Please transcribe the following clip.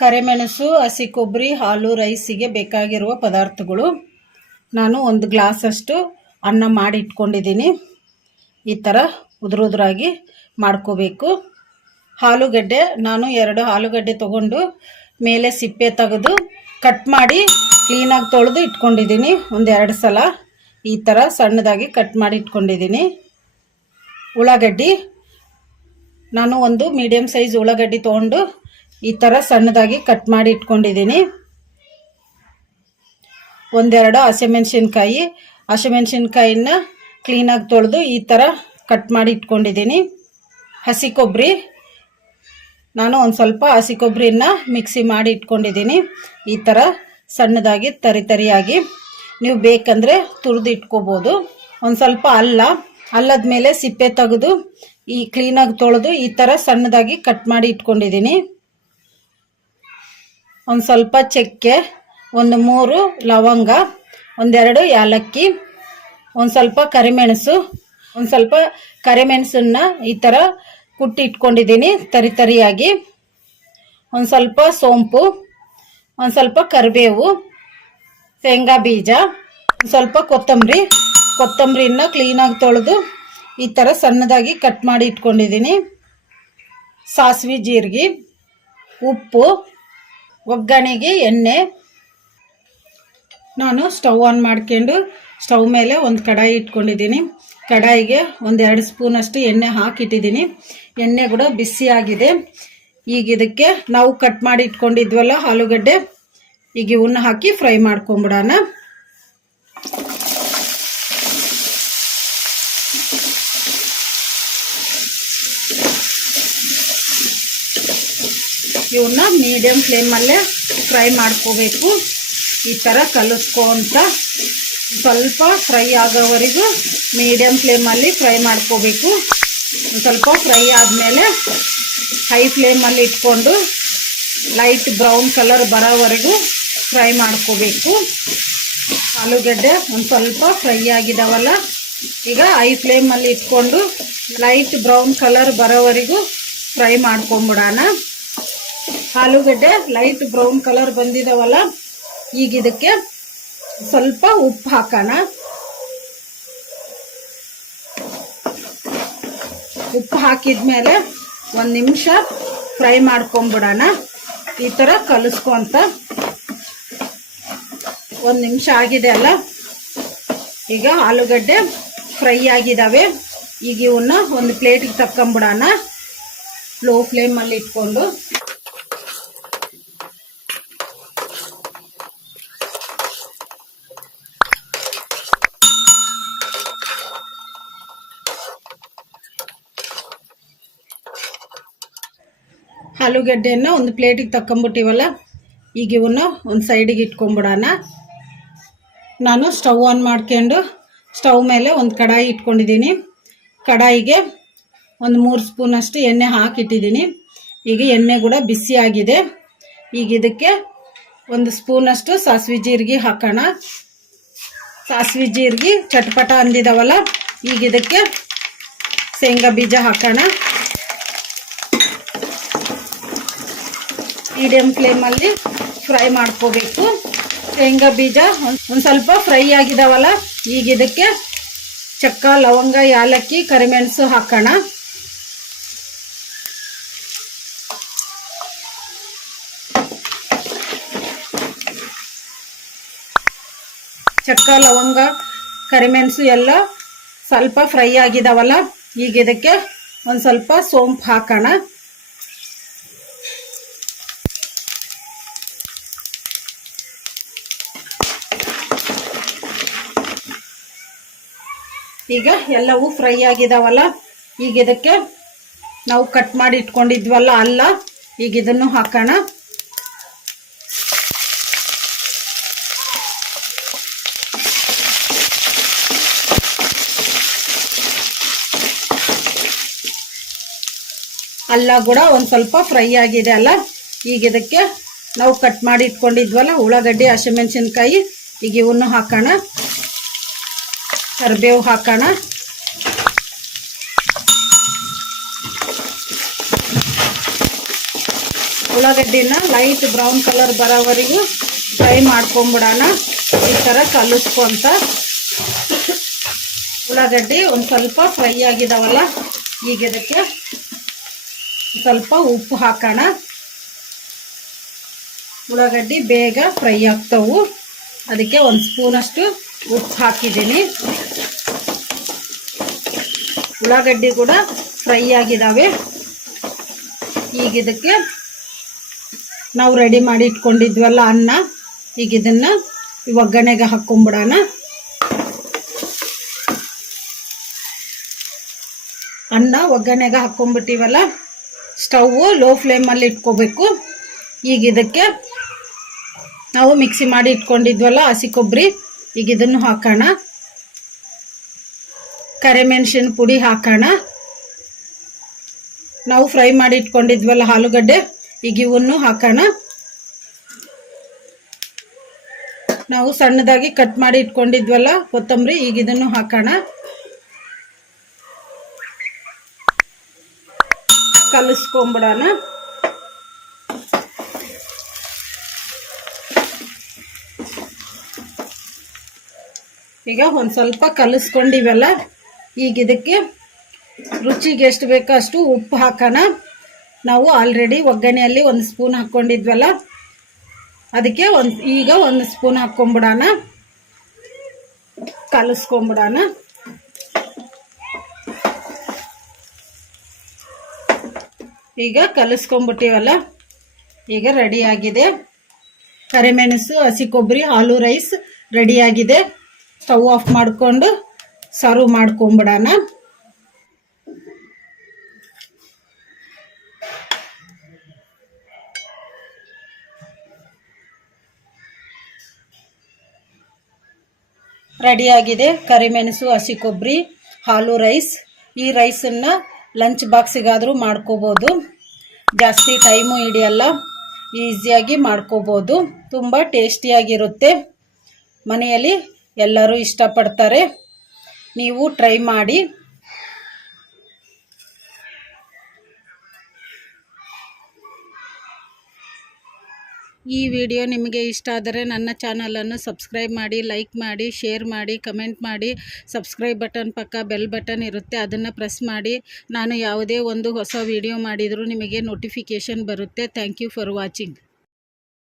ಕರಿಮೆಣಸು, ಹಸಿ ಕೊಬ್ಬರಿ, ಹಾಲು, ರೈಸಿಗೆ ಬೇಕಾಗಿರುವ ಪದಾರ್ಥಗಳು. ನಾನು 1 ಗ್ಲಾಸಷ್ಟು ಅನ್ನ ಮಾಡಿ ಇಟ್ಕೊಂಡಿದ್ದೀನಿ. ಈ ಥರ ಉದುರಾಗಿ ಮಾಡ್ಕೋಬೇಕು. ಆಲೂಗಡ್ಡೆ ನಾನು 2 ಆಲೂಗಡ್ಡೆ ತೊಗೊಂಡು ಮೇಲೆ ಸಿಪ್ಪೆ ತೆಗೆದು ಕಟ್ ಮಾಡಿ ಕ್ಲೀನಾಗಿ ತೊಳೆದು ಇಟ್ಕೊಂಡಿದ್ದೀನಿ. 1-2 ಸಲ ಈ ಥರ ಸಣ್ಣದಾಗಿ ಕಟ್ ಮಾಡಿ ಇಟ್ಕೊಂಡಿದ್ದೀನಿ. ಉಳ್ಳಾಗಡ್ಡಿ ನಾನು ಒಂದು ಮೀಡಿಯಮ್ ಸೈಜ್ ಉಳ್ಳಾಗಡ್ಡಿ ತೊಗೊಂಡು ಈ ಥರ ಸಣ್ಣದಾಗಿ ಕಟ್ ಮಾಡಿ ಇಟ್ಕೊಂಡಿದ್ದೀನಿ. 1-2 ಹಸಿಮೆಣಸಿನ್ಕಾಯಿ, ಹಸಿಮೆಣಸಿನ್ಕಾಯಿನ ಕ್ಲೀನಾಗಿ ತೊಳೆದು ಈ ಥರ ಕಟ್ ಮಾಡಿ ಇಟ್ಕೊಂಡಿದ್ದೀನಿ. ಹಸಿ ಕೊಬ್ಬರಿ ನಾನು ಒಂದು ಸ್ವಲ್ಪ ಹಸಿ ಕೊಬ್ಬರಿನ ಮಿಕ್ಸಿ ಮಾಡಿ ಇಟ್ಕೊಂಡಿದ್ದೀನಿ. ಈ ಥರ ಸಣ್ಣದಾಗಿ ತರಿಯಾಗಿ ನೀವು ಬೇಕಂದರೆ ತುರಿದು ಇಟ್ಕೋಬೋದು. ಒಂದು ಸ್ವಲ್ಪ ಅಲ್ಲದ ಮೇಲೆ ಸಿಪ್ಪೆ ತೆಗೆದು ಈ ಕ್ಲೀನಾಗಿ ತೊಳೆದು ಈ ಥರ ಸಣ್ಣದಾಗಿ ಕಟ್ ಮಾಡಿ ಇಟ್ಕೊಂಡಿದ್ದೀನಿ. ಒಂದು ಸ್ವಲ್ಪ ಚಕ್ಕೆ, 3 ಲವಂಗ, 1-2 ಏಲಕ್ಕಿ, ಒಂದು ಸ್ವಲ್ಪ ಕರಿಮೆಣಸನ್ನ ಈ ಥರ ಕುಟ್ಟಿ ಇಟ್ಕೊಂಡಿದ್ದೀನಿ ತರಿಯಾಗಿ. ಒಂದು ಸ್ವಲ್ಪ ಸೋಂಪು, ಒಂದು ಸ್ವಲ್ಪ ಕರಿಬೇವು, ಶೇಂಗಾ ಬೀಜ, ಒಂದು ಸ್ವಲ್ಪ ಕೊತ್ತಂಬರಿನ ಕ್ಲೀನಾಗಿ ತೊಳೆದು ಈ ಥರ ಸಣ್ಣದಾಗಿ ಕಟ್ ಮಾಡಿ ಇಟ್ಕೊಂಡಿದ್ದೀನಿ. ಸಾಸಿವೆ, ಜೀರಿಗೆ, ಉಪ್ಪು, ಒಗ್ಗರಣೆಗೆ ಎಣ್ಣೆ. ನಾನು ಸ್ಟವ್ ಆನ್ ಮಾಡ್ಕೊಂಡು ಸ್ಟವ್ ಮೇಲೆ ಒಂದು ಕಡಾಯಿ ಇಟ್ಕೊಂಡಿದ್ದೀನಿ. ಕಡಾಯಿಗೆ 1-2 ಸ್ಪೂನಷ್ಟು ಎಣ್ಣೆ ಹಾಕಿಟ್ಟಿದ್ದೀನಿ. ಎಣ್ಣೆ ಕೂಡ ಬಿಸಿ ಆಗಿದೆ. ಈಗ ಇದಕ್ಕೆ ನಾವು ಕಟ್ ಮಾಡಿ ಇಟ್ಕೊಂಡಿದ್ವಲ್ಲ ಆಲೂಗಡ್ಡೆ, ಈಗ ಇವನ್ನ ಹಾಕಿ ಫ್ರೈ ಮಾಡ್ಕೊಂಬಿಡೋಣ. ಇವನ್ನ ಮೀಡಿಯಮ್ ಫ್ಲೇಮಲ್ಲೇ ಫ್ರೈ ಮಾಡ್ಕೋಬೇಕು. ಈ ಥರ ಕಲಿಸ್ಕೊಂತ ಸ್ವಲ್ಪ ಫ್ರೈ ಆಗೋವರೆಗೂ ಮೀಡಿಯಮ್ ಫ್ಲೇಮಲ್ಲಿ ಫ್ರೈ ಮಾಡ್ಕೋಬೇಕು. ಒಂದು ಸ್ವಲ್ಪ ಫ್ರೈ ಆದಮೇಲೆ ಹೈ ಫ್ಲೇಮಲ್ಲಿ ಇಟ್ಕೊಂಡು ಲೈಟ್ ಬ್ರೌನ್ ಕಲರ್ ಬರೋವರೆಗೂ ಫ್ರೈ ಮಾಡ್ಕೋಬೇಕು. ಆಲೂಗಡ್ಡೆ ಒಂದು ಸ್ವಲ್ಪ ಫ್ರೈ ಆಗಿದಾವಲ್ಲ, ಈಗ ಹೈ ಫ್ಲೇಮಲ್ಲಿ ಇಟ್ಕೊಂಡು ಲೈಟ್ ಬ್ರೌನ್ ಕಲರ್ ಬರೋವರೆಗೂ ಫ್ರೈ ಮಾಡ್ಕೊಂಬಿಡೋಣ. ಆಲೂಗಡ್ಡೆ ಲೈಟ್ ಬ್ರೌನ್ ಕಲರ್ ಬಂದಿದಾವಲ್ಲ, ಈಗ ಇದಕ್ಕೆ ಸ್ವಲ್ಪ ಉಪ್ಪು ಹಾಕೋಣ. ಉಪ್ಪು ಹಾಕಿದ್ಮೇಲೆ 1 ನಿಮಿಷ ಫ್ರೈ ಮಾಡ್ಕೊಂಬಿಡೋಣ. ಈ ಥರ ಕಲಿಸ್ಕೊಂತ 1 ನಿಮಿಷ ಆಗಿದೆ ಅಲ್ಲ, ಈಗ ಆಲೂಗಡ್ಡೆ ಫ್ರೈ ಆಗಿದ್ದಾವೆ. ಈಗ ಇವನ್ನ ಒಂದು ಪ್ಲೇಟಿಗೆ ತಕ್ಕೊಂಬಿಡೋಣ ಲೋ ಫ್ಲೇಮಲ್ಲಿ ಇಟ್ಕೊಂಡು. ಆಲೂಗಡ್ಡೆಯನ್ನು ಒಂದು ಪ್ಲೇಟಿಗೆ ತಕ್ಕೊಂಬಿಟ್ಟಿವಲ್ಲ, ಈಗ ಇವನ್ನ ಒಂದು ಸೈಡಿಗೆ ಇಟ್ಕೊಂಬಿಡೋಣ. ನಾನು ಸ್ಟವ್ ಆನ್ ಮಾಡ್ಕೊಂಡು ಸ್ಟವ್ ಮೇಲೆ ಒಂದು ಕಡಾಯಿ ಇಟ್ಕೊಂಡಿದ್ದೀನಿ. ಕಡಾಯಿಗೆ 3 ಸ್ಪೂನಷ್ಟು ಎಣ್ಣೆ ಹಾಕಿಟ್ಟಿದ್ದೀನಿ. ಈಗ ಎಣ್ಣೆ ಕೂಡ ಬಿಸಿ ಆಗಿದೆ. ಈಗ ಇದಕ್ಕೆ 1 ಸ್ಪೂನಷ್ಟು ಸಾಸಿವೆ ಜೀರಿಗೆ ಹಾಕೋಣ. ಸಾಸಿವೆ ಜೀರಿಗೆ ಚಟ್ಪಟ ಅಂದಿದಾವಲ್ಲ, ಈಗ ಇದಕ್ಕೆ ಶೇಂಗಾ ಬೀಜ ಹಾಕೋಣ. ಮೀಡಿಯಮ್ ಫ್ಲೇಮಲ್ಲಿ ಫ್ರೈ ಮಾಡ್ಕೋಬೇಕು. ಶೇಂಗಾ ಬೀಜ ಒಂದು ಸ್ವಲ್ಪ ಫ್ರೈ ಆಗಿದಾವಲ್ಲ, ಈಗ ಇದಕ್ಕೆ ಚಕ್ಕ, ಲವಂಗ, ಯಾಲಕ್ಕಿ, ಕರಿಮೆಣಸು ಹಾಕೋಣ. ಚಕ್ಕ, ಲವಂಗ, ಕರಿಮೆಣಸು ಎಲ್ಲ ಸ್ವಲ್ಪ ಫ್ರೈ ಆಗಿದಾವಲ್ಲ, ಈಗ ಇದಕ್ಕೆ ಒಂದು ಸ್ವಲ್ಪ ಸೋಂಪು ಹಾಕೋಣ. ಈಗ ಎಲ್ಲವೂ ಫ್ರೈ ಆಗಿದಾವಲ್ಲ, ಈಗ ಇದಕ್ಕೆ ನಾವು ಕಟ್ ಮಾಡಿ ಇಟ್ಕೊಂಡಿದ್ವಲ್ಲ ಅಲ್ಲ, ಈಗ ಇದನ್ನು ಹಾಕೋಣ. ಅಲ್ಲ ಕೂಡ ಒಂದು ಸ್ವಲ್ಪ ಫ್ರೈ ಆಗಿದೆ ಅಲ್ಲ, ಈಗ ಇದಕ್ಕೆ ನಾವು ಕಟ್ ಮಾಡಿ ಇಟ್ಕೊಂಡಿದ್ವಲ್ಲ ಉಳ್ಳಾಗಡ್ಡಿ ಹಸಿಮೆಣಸಿನ್ಕಾಯಿ, ಈಗ ಇವನ್ನು ಹಾಕೋಣ. ಕರಿಬೇವು ಹಾಕೋಣ. ಉಳ್ಳಾಗಡ್ಡಿನ ಲೈಟ್ ಬ್ರೌನ್ ಕಲರ್ ಬರೋವರೆಗೂ ಫ್ರೈ ಮಾಡ್ಕೊಂಬಿಡೋಣ. ಈ ಥರ ಕಲಿಸ್ಕೊಂತ ಉಳ್ಳಾಗಡ್ಡಿ ಒಂದು ಸ್ವಲ್ಪ ಫ್ರೈ ಆಗಿದಾವಲ್ಲ, ಈಗ ಇದಕ್ಕೆ ಸ್ವಲ್ಪ ಉಪ್ಪು ಹಾಕೋಣ. ಉಳ್ಳಾಗಡ್ಡಿ ಬೇಗ ಫ್ರೈ ಆಗ್ತವು, ಅದಕ್ಕೆ 1 ಸ್ಪೂನಷ್ಟು ಉಪ್ಪು ಹಾಕಿದ್ದೀನಿ. ಉಳ್ಳಾಗಡ್ಡಿ ಕೂಡ ಫ್ರೈ ಆಗಿದ್ದಾವೆ. ಈಗ ಇದಕ್ಕೆ ನಾವು ರೆಡಿ ಮಾಡಿ ಇಟ್ಕೊಂಡಿದ್ವಲ್ಲ ಅನ್ನ, ಈಗ ಇದನ್ನು ಒಗ್ಗರಣೆಗೆ ಹಾಕ್ಕೊಂಬಿಡೋಣ. ಅನ್ನ ಒಗ್ಗರಣೆಗೆ ಹಾಕ್ಕೊಂಬಿಟ್ಟಿವಲ್ಲ, ಸ್ಟವ್ ಲೋ ಫ್ಲೇಮಲ್ಲಿ ಇಟ್ಕೋಬೇಕು. ಈಗ ಇದಕ್ಕೆ ನಾವು ಮಿಕ್ಸಿ ಮಾಡಿ ಇಟ್ಕೊಂಡಿದ್ವಲ್ಲ ಹಸಿ ಕೊಬ್ಬರಿ, ಈಗ ಇದನ್ನು ಹಾಕೋಣ. ಕರಿಮೆಣಸಿನ ಪುಡಿ ಹಾಕೋಣ. ನಾವು ಫ್ರೈ ಮಾಡಿ ಇಟ್ಕೊಂಡಿದ್ವಲ್ಲ ಆಲೂಗಡ್ಡೆ, ಈಗ ಇವನ್ನು ಹಾಕೋಣ. ನಾವು ಸಣ್ಣದಾಗಿ ಕಟ್ ಮಾಡಿ ಇಟ್ಕೊಂಡಿದ್ವಲ್ಲ ಕೊತ್ತಂಬರಿ, ಈಗ ಇದನ್ನು ಹಾಕೋಣ. ಕಲಿಸ್ಕೊಂಬಿಡೋಣ. ಈಗ ಒಂದು ಸ್ವಲ್ಪ ಕಲಿಸ್ಕೊಂಡಿವಲ್ಲ, ಈಗ ಇದಕ್ಕೆ ರುಚಿಗೆ ಎಷ್ಟು ಬೇಕೋ ಅಷ್ಟು ಉಪ್ಪು ಹಾಕೋಣ. ನಾವು ಆಲ್ರೆಡಿ ಒಗ್ಗರಣೆಯಲ್ಲಿ 1 ಸ್ಪೂನ್ ಹಾಕ್ಕೊಂಡಿದ್ವಲ್ಲ, ಅದಕ್ಕೆ ಈಗ 1 ಸ್ಪೂನ್ ಹಾಕ್ಕೊಂಬಿಡೋಣ. ಕಲಿಸ್ಕೊಂಬಿಡೋಣ. ಈಗ ಕಲಿಸ್ಕೊಂಬಿಟ್ಟಿವಲ್ಲ, ಈಗ ರೆಡಿಯಾಗಿದೆ. ಕರಿಮೆಣಸು, ಹಸಿ ಕೊಬ್ಬರಿ, ಆಲೂ ರೈಸ್ ರೆಡಿಯಾಗಿದೆ. ಸ್ಟವ್ ಆಫ್ ಮಾಡಿಕೊಂಡು ಸರ್ವ್ ಮಾಡ್ಕೊಂಬಿಡೋಣ. ರೆಡಿಯಾಗಿದೆ ಕರಿಮೆಣಸು, ಹಸಿ ಕೊಬ್ಬರಿ, ಆಲೂ ರೈಸ್. ಈ ರೈಸನ್ನು ಲಂಚ್ ಬಾಕ್ಸಿಗಾದರೂ ಮಾಡ್ಕೋಬೋದು. ಜಾಸ್ತಿ ಟೈಮು ಹಿಡಿಯಲ್ಲ, ಈಸಿಯಾಗಿ ಮಾಡ್ಕೋಬೋದು. ತುಂಬ ಟೇಸ್ಟಿಯಾಗಿರುತ್ತೆ. ಮನೆಯಲ್ಲಿ ಎಲ್ಲರೂ ಇಷ್ಟಪಡ್ತಾರೆ. ನೀವು ಟ್ರೈ ಮಾಡಿ. ಈ ವಿಡಿಯೋ ನಿಮಗೆ ಇಷ್ಟ ಆದರೆ ನನ್ನ ಚಾನಲನ್ನು ಸಬ್ಸ್ಕ್ರೈಬ್ ಮಾಡಿ, ಲೈಕ್ ಮಾಡಿ, ಶೇರ್ ಮಾಡಿ, ಕಮೆಂಟ್ ಮಾಡಿ. ಸಬ್ಸ್ಕ್ರೈಬ್ ಬಟನ್ ಪಕ್ಕ ಬೆಲ್ ಬಟನ್ ಇರುತ್ತೆ, ಅದನ್ನು ಪ್ರೆಸ್ ಮಾಡಿ. ನಾನು ಯಾವುದೇ ಒಂದು ಹೊಸ ವಿಡಿಯೋ ಮಾಡಿದರೂ ನಿಮಗೆ ನೋಟಿಫಿಕೇಷನ್ ಬರುತ್ತೆ. Thank you for watching.